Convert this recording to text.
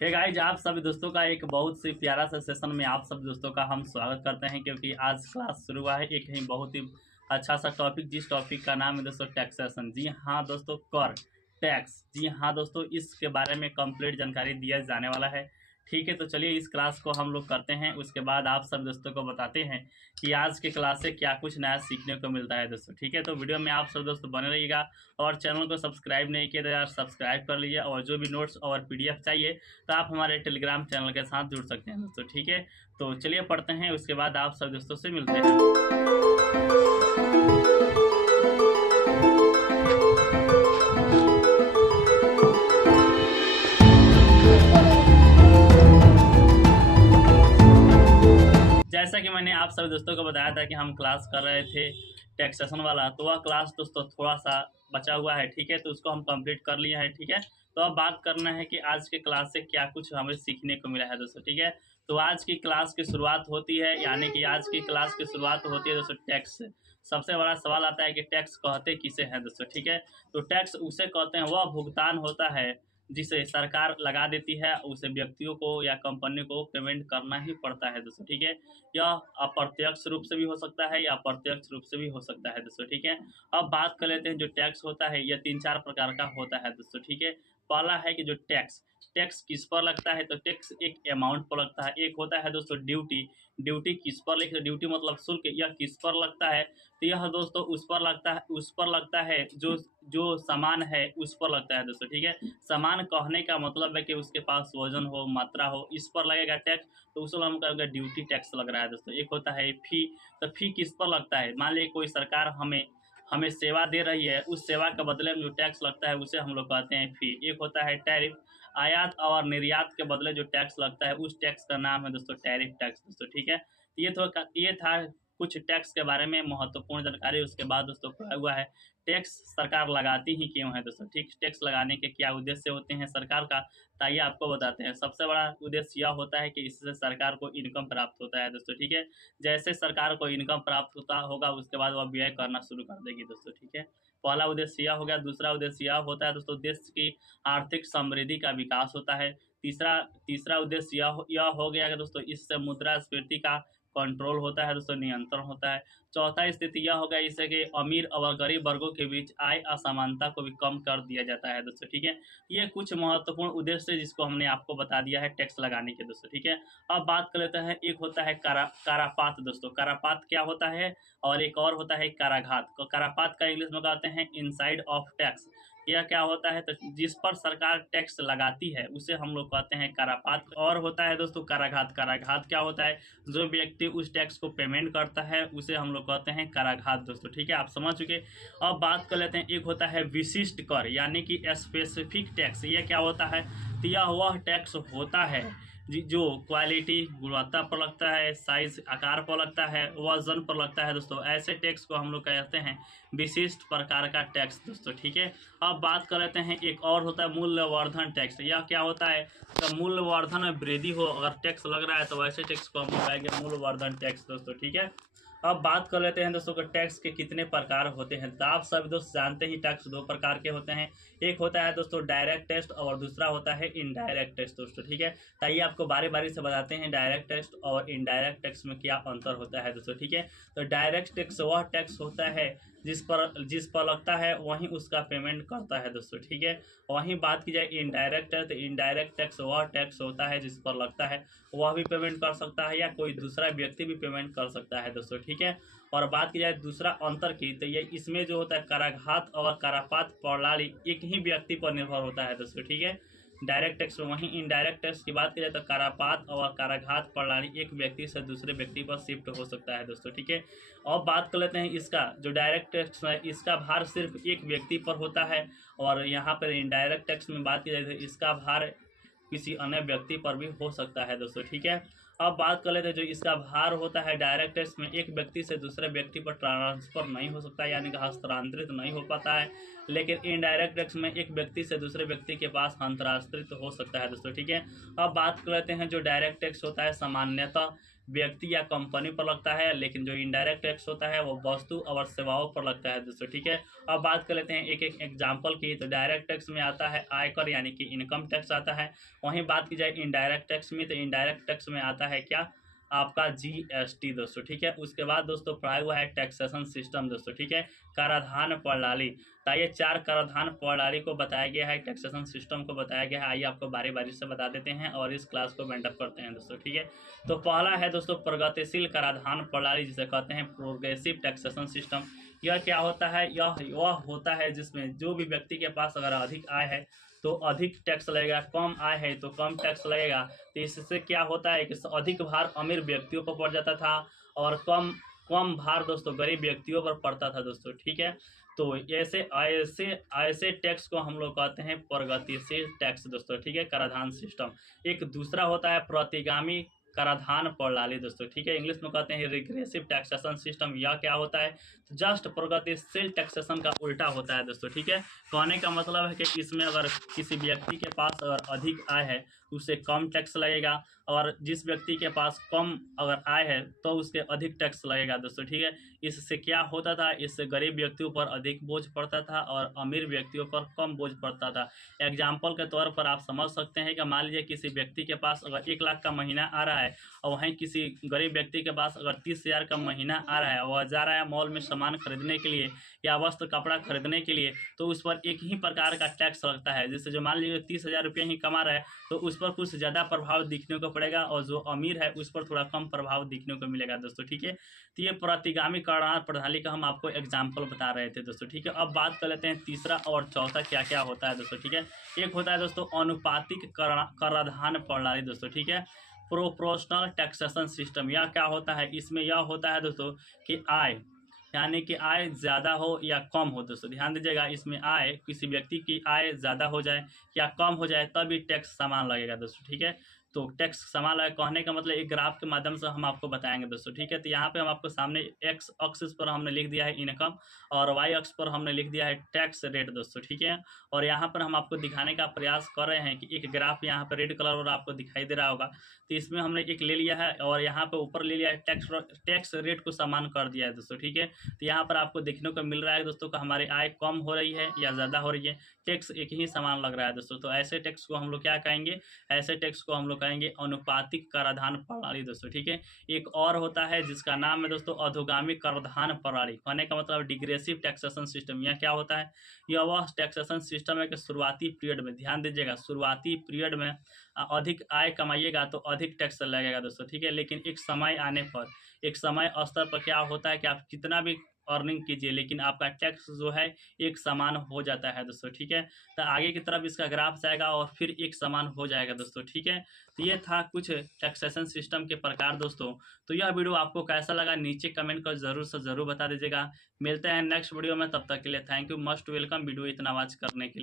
Hey guys, आप सभी दोस्तों का एक बहुत सी प्यारा सा सेशन में आप सभी दोस्तों का हम स्वागत करते हैं, क्योंकि आज क्लास शुरू हुआ है। एक ही बहुत ही अच्छा सा टॉपिक, जिस टॉपिक का नाम है दोस्तों टैक्सेशन। जी हाँ दोस्तों, कर टैक्स। जी हाँ दोस्तों, इसके बारे में कंप्लीट जानकारी दिया जाने वाला है। ठीक है, तो चलिए इस क्लास को हम लोग करते हैं। उसके बाद आप सब दोस्तों को बताते हैं कि आज के क्लास से क्या कुछ नया सीखने को मिलता है दोस्तों। ठीक है, तो वीडियो में आप सब दोस्तों बने रहिएगा, और चैनल को सब्सक्राइब नहीं किया तो यार सब्सक्राइब कर लीजिए। और जो भी नोट्स और PDF चाहिए तो आप हमारे टेलीग्राम चैनल के साथ जुड़ सकते हैं दोस्तों। ठीक है, तो चलिए पढ़ते हैं, उसके बाद आप सब दोस्तों से मिलते हैं। जैसा कि मैंने आप सभी दोस्तों को बताया था कि हम क्लास कर रहे थे टैक्सेशन वाला, तो वह क्लास दोस्तों थोड़ा सा बचा हुआ है। ठीक है, तो उसको हम कंप्लीट कर लिए हैं। ठीक है, तो अब बात करना है कि आज के क्लास से क्या कुछ हमें सीखने को मिला है दोस्तों। ठीक है, तो आज की क्लास की शुरुआत होती है, यानी कि आज की क्लास की शुरुआत होती है दोस्तों टैक्स से। सबसे बड़ा सवाल आता है कि टैक्स कहते किसे हैं दोस्तों। ठीक है, तो टैक्स उसे कहते हैं, वह भुगतान होता है जिसे सरकार लगा देती है, उसे व्यक्तियों को या कंपनी को पेमेंट करना ही पड़ता है दोस्तों। ठीक है, यह अप्रत्यक्ष रूप से भी हो सकता है या प्रत्यक्ष रूप से भी हो सकता है दोस्तों। ठीक है, अब बात कर लेते हैं जो टैक्स होता है, यह 3-4 प्रकार का होता है दोस्तों। ठीक है, पहला है कि जो टैक्स टैक्स किस पर लगता है, तो टैक्स एक अमाउंट पर लगता है। एक होता है दोस्तों ड्यूटी। ड्यूटी किस पर लिखे, ड्यूटी मतलब शुल्क, यह किस पर लगता है, तो यह दोस्तों उस पर लगता है जो जो सामान है उस पर लगता है दोस्तों। ठीक है, सामान कहने का मतलब है कि उसके पास वजन हो, मात्रा हो, इस पर लगेगा टैक्स, तो उस हम कहेंगे ड्यूटी टैक्स लग रहा है दोस्तों। एक होता है फी, तो फी किस पर लगता है, मान लीजिए कोई सरकार हमें हमें सेवा दे रही है, उस सेवा के बदले में जो टैक्स लगता है उसे हम लोग कहते हैं फी। एक होता है टैरिफ, आयात और निर्यात के बदले जो टैक्स लगता है उस टैक्स का नाम है दोस्तों टैरिफ टैक्स दोस्तों। ठीक है, ये था कुछ टैक्स के बारे में महत्वपूर्ण जानकारी। उसके बाद दोस्तों पढ़ा हुआ है टैक्स सरकार लगाती ही क्यों है दोस्तों। ठीक, टैक्स लगाने के क्या उद्देश्य होते हैं सरकार का, तो आइए आपको बताते हैं। सबसे बड़ा उद्देश्य यह होता है कि इससे सरकार को इनकम प्राप्त होता है दोस्तों। ठीक है, जैसे सरकार को इनकम प्राप्त होता होगा उसके बाद वह व्यय करना शुरू कर देगी दोस्तों। ठीक है, पहला उद्देश्य यह हो गया। दूसरा उद्देश्य यह होता है दोस्तों, देश की आर्थिक समृद्धि का विकास होता है। तीसरा तीसरा उद्देश्य यह हो गया कि दोस्तों इससे मुद्रास्फीति का कंट्रोल होता है दोस्तों, नियंत्रण होता है। चौथा स्थिति यह हो गया इससे कि अमीर और गरीब वर्गों के बीच आय असमानता को भी कम कर दिया जाता है दोस्तों। ठीक है, ये कुछ महत्वपूर्ण उद्देश्य जिसको हमने आपको बता दिया है टैक्स लगाने के दोस्तों। ठीक है, अब बात कर लेते हैं, एक होता है कारापात दोस्तों। कारापात क्या होता है, और एक और होता है काराघात। कारापात का इंग्लिश में कहते हैं इनसाइड ऑफ टैक्स। यह क्या होता है, तो जिस पर सरकार टैक्स लगाती है उसे हम लोग कहते हैं कारापात। और होता है दोस्तों काराघात। काराघात क्या होता है, जो व्यक्ति उस टैक्स को पेमेंट करता है उसे हम लोग कहते हैं काराघात दोस्तों। ठीक है, आप समझ चुके। अब बात कर लेते हैं, एक होता है विशिष्ट कर, यानी कि स्पेसिफिक टैक्स। ये क्या होता है, तो यह वह टैक्स होता है जो क्वालिटी गुणवत्ता पर लगता है, साइज आकार पर लगता है, वजन पर लगता है दोस्तों। ऐसे टैक्स को हम लोग कहते हैं विशिष्ट प्रकार का टैक्स दोस्तों। ठीक है, अब बात कर लेते हैं, एक और होता है मूल्यवर्धन टैक्स। यह क्या होता है, तो मूल्यवर्धन में वृद्धि हो अगर टैक्स लग रहा है तो वैसे टैक्स को हम लगाएंगे मूल्यवर्धन टैक्स दोस्तों। ठीक है, अब बात कर लेते हैं दोस्तों कि टैक्स के कितने प्रकार होते हैं। तो आप सब दोस्त जानते ही टैक्स दो प्रकार के होते हैं। एक होता है दोस्तों डायरेक्ट टैक्स और दूसरा होता है इनडायरेक्ट टैक्स दोस्तों। ठीक है, तो आइए आपको बारी बारी से बताते हैं डायरेक्ट टैक्स और इनडायरेक्ट टैक्स में क्या अंतर होता है दोस्तों। ठीक है, तो डायरेक्ट टैक्स वह टैक्स होता है जिस पर लगता है वहीं उसका पेमेंट करता है दोस्तों। ठीक है, वहीं बात की जाए इनडायरेक्ट है, तो इनडायरेक्ट टैक्स वह टैक्स होता है जिस पर लगता है वह भी पेमेंट कर सकता है या कोई दूसरा व्यक्ति भी पेमेंट कर सकता है दोस्तों। ठीक है, और बात की जाए दूसरा अंतर की, तो ये इसमें जो होता है कराघात और करापात प्रणाली एक ही व्यक्ति पर निर्भर होता है दोस्तों। ठीक है, डायरेक्ट टैक्स में। वहीं इनडायरेक्ट टैक्स की बात की जाए तो करापात और कराघात प्रणाली एक व्यक्ति से दूसरे व्यक्ति पर शिफ्ट हो सकता है दोस्तों। ठीक है, और बात कर लेते हैं इसका जो डायरेक्ट टैक्स है, इसका भार सिर्फ एक व्यक्ति पर होता है, और यहाँ पर इनडायरेक्ट टैक्स में बात की जाए तो इसका भार किसी अन्य व्यक्ति पर भी हो सकता है दोस्तों। ठीक है, अब बात कर लेते हैं, जो इसका भार होता है डायरेक्ट टैक्स में एक व्यक्ति से दूसरे व्यक्ति पर ट्रांसफर नहीं हो सकता, यानी कि हस्तांतरित नहीं हो पाता है। लेकिन इनडायरेक्ट टैक्स में एक व्यक्ति से दूसरे व्यक्ति के पास हस्तांतरित हो सकता है दोस्तों। ठीक है, अब बात कर लेते हैं, जो डायरेक्ट टैक्स होता है सामान्यतः व्यक्ति या कंपनी पर लगता है, लेकिन जो इनडायरेक्ट टैक्स होता है वो वस्तु और सेवाओं पर लगता है दोस्तों, ठीक है। अब बात कर लेते हैं एक एक एग्जाम्पल की। तो डायरेक्ट टैक्स में आता है आयकर यानी कि इनकम टैक्स आता है। वहीं बात की जाए इनडायरेक्ट टैक्स में, तो इनडायरेक्ट टैक्स में आता है क्या, आपका जीएसटी दोस्तों, ठीक है। उसके बाद दोस्तों पढ़ाया हुआ है टैक्सेशन सिस्टम दोस्तों, ठीक है, कराधान प्रणाली। तो ये 4 कराधान प्रणाली को बताया गया है, टैक्सेशन सिस्टम को बताया गया है। आइए आपको बारी बारी से बता देते हैं और इस क्लास को वाइंड अप करते हैं दोस्तों, ठीक है। तो पहला है दोस्तों प्रगतिशील कराधान प्रणाली, जिसे कहते हैं प्रोग्रेसिव टैक्सेशन सिस्टम। यह क्या होता है, यह होता है जिसमें जो भी व्यक्ति के पास अगर अधिक आय है तो अधिक टैक्स लगेगा, कम आय है तो कम टैक्स लगेगा। तो इससे क्या होता है कि अधिक भार अमीर व्यक्तियों पर पड़ जाता था और कम कम भार दोस्तों गरीब व्यक्तियों पर पड़ता था दोस्तों, ठीक है। तो ऐसे ऐसे ऐसे टैक्स को हम लोग कहते हैं प्रगतिशील टैक्स दोस्तों, ठीक है, कराधान सिस्टम। एक दूसरा होता है प्रतिगामी कराधान प्रणाली दोस्तों, ठीक है, इंग्लिश में कहते हैं रिग्रेसिव टैक्सेशन सिस्टम। यह क्या होता है, जस्ट प्रगतिशील टैक्सेशन का उल्टा होता है दोस्तों, ठीक है। कहने का मतलब है कि इसमें अगर किसी व्यक्ति के पास अगर अधिक आय है उससे कम टैक्स लगेगा, और जिस व्यक्ति के पास कम अगर आय है तो उसके अधिक टैक्स लगेगा दोस्तों, ठीक है। इससे क्या होता था, इससे गरीब व्यक्तियों पर अधिक बोझ पड़ता था और अमीर व्यक्तियों पर कम बोझ पड़ता था। एग्जाम्पल के तौर पर आप समझ सकते हैं कि मान लीजिए किसी व्यक्ति के पास अगर 1 लाख का महीना आ रहा है और वहीं किसी गरीब व्यक्ति के पास अगर 30,000 का महीना आ रहा है, वह जा रहा है मॉल में सामान खरीदने के लिए या वस्त्र कपड़ा खरीदने के लिए, तो उस पर एक ही प्रकार का टैक्स लगता है। जैसे जो मान लीजिए 30,000 रुपये ही कमा रहा है तो उस पर कुछ ज़्यादा प्रभाव दिखने को पड़ेगा और जो अमीर है उस पर थोड़ा कम प्रभाव दिखने को मिलेगा दोस्तों, ठीक है। तो ये प्रतिगामी कराधान प्रणाली का हम आपको एग्जाम्पल बता रहे थे दोस्तों, ठीक है। अब बात कर लेते हैं तीसरा और चौथा क्या क्या होता है दोस्तों, ठीक है। एक होता है दोस्तों अनुपातिक कराधान प्रणाली दोस्तों, ठीक है, प्रोपोर्शनल टैक्सेशन सिस्टम। यह क्या होता है, इसमें यह होता है दोस्तों कि आय यानी कि आय ज़्यादा हो या कम हो दोस्तों, ध्यान दीजिएगा, इसमें आय किसी व्यक्ति की आय ज़्यादा हो जाए या कम हो जाए तभी टैक्स समान लगेगा दोस्तों, ठीक है। तो टैक्स समान लगे कहने का मतलब एक ग्राफ के माध्यम से हम आपको बताएंगे दोस्तों, ठीक है। तो यहाँ पे हम आपको सामने एक्स एक्सिस पर हमने लिख दिया है इनकम और वाई अक्ष पर हमने लिख दिया है टैक्स रेट दोस्तों, ठीक है। और यहाँ पर हम आपको दिखाने का प्रयास कर रहे हैं कि एक ग्राफ यहाँ पर रेड कलर और आपको दिखाई दे रहा होगा, तो इसमें हमने एक ले लिया है और यहाँ पे ऊपर ले लिया है टैक्स रेट को समान कर दिया है दोस्तों, ठीक है। तो यहाँ पर आपको देखने को मिल रहा है दोस्तों कि हमारी आय कम हो रही है या ज़्यादा हो रही है, टैक्स एक ही समान लग रहा है दोस्तों। तो ऐसे टैक्स को हम लोग क्या कहेंगे, ऐसे टैक्स को हम लोग कहेंगे अनुपातिक कराधान प्रणाली दोस्तों, ठीक है। एक और होता है जिसका नाम है दोस्तों अधोगामी कराधान प्रणाली, कहने का मतलब डिग्रेसिव टैक्सेशन सिस्टम। यह क्या होता है, यह वह टैक्सेशन सिस्टम है कि शुरुआती पीरियड में, ध्यान दीजिएगा, शुरुआती पीरियड में अधिक आय कमाइएगा तो अधिक टैक्स लगेगा दोस्तों, ठीक है। लेकिन एक समय आने पर, एक समय स्तर पर क्या होता है कि आप कितना भी अर्निंग कीजिए लेकिन आपका टैक्स जो है एक समान हो जाता है दोस्तों, ठीक है। तो आगे की तरफ इसका ग्राफ जाएगा और फिर एक समान हो जाएगा दोस्तों, ठीक है। तो ये था कुछ टैक्सेशन सिस्टम के प्रकार दोस्तों। तो यह वीडियो आपको कैसा लगा नीचे कमेंट कर ज़रूर से ज़रूर बता दीजिएगा। मिलते हैं नेक्स्ट वीडियो में, तब तक के लिए thank you, must welcome video इतना वॉच करने के लिए।